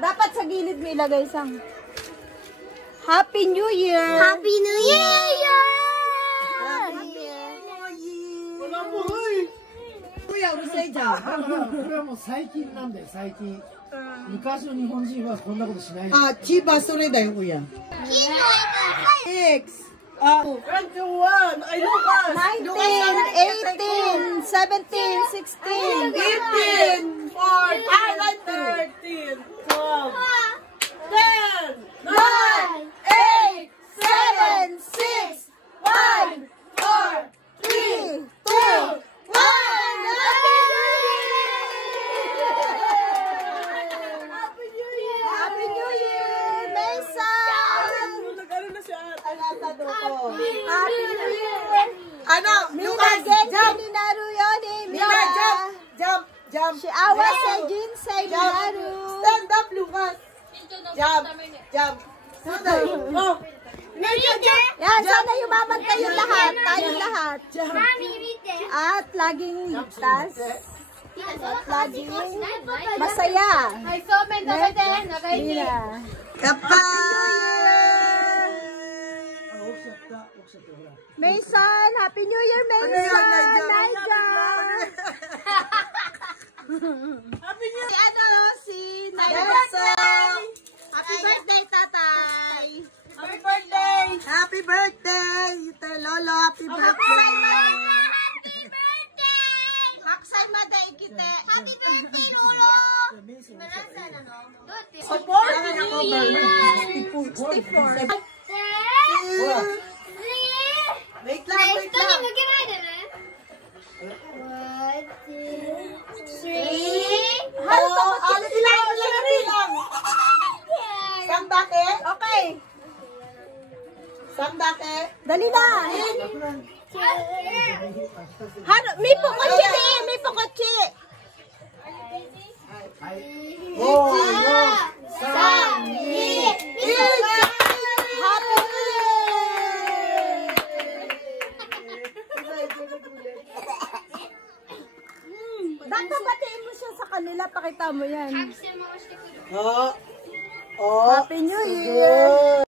Dapat sa gilid mo ilagay sang. Happy New Year! Happy New Year! Happy New Year! これはもう最近なんだよ、最近。昔の日本人はこんなことしない。あ、千葉それだよ、親。X。19, 18, 17, 16, 15, 14, 13, 12, 10, 9, 8, 7, 6, 5, 4, 3, 2, 1. Happy New Year! Happy New Year! Mesa! nag-ano na siya. Happy New Year! Ano? Mina Genji ni Naru yun eh! Mina, jump! Jump! Jump! Si Awa sa Jinsei ni Naru! Stand up, Lucas! Jump! Jump! Oh! Yan, sana yumaman kayo lahat, tayong lahat. Mami, mite. At laging ligtas. At laging masaya. Ay, so, men, Mira. Mason, Happy New Year, Mason! Happy New Year! Ano, si Happy birthday, tatay! Happy birthday! Happy birthday! Ito, Lolo, happy birthday! Haksay maday kite. Happy birthday, Lolo! Support the New Year! 64. Wait lang, wait lang. Ilang. Sandake? Okay, Sandake? dali na. May pukotsi eh, may pukotsi. Oh, Happy New Year! Dapat batiin mo siya sa kanila, pakita mo yan. Oh. Oh. Happy New Year!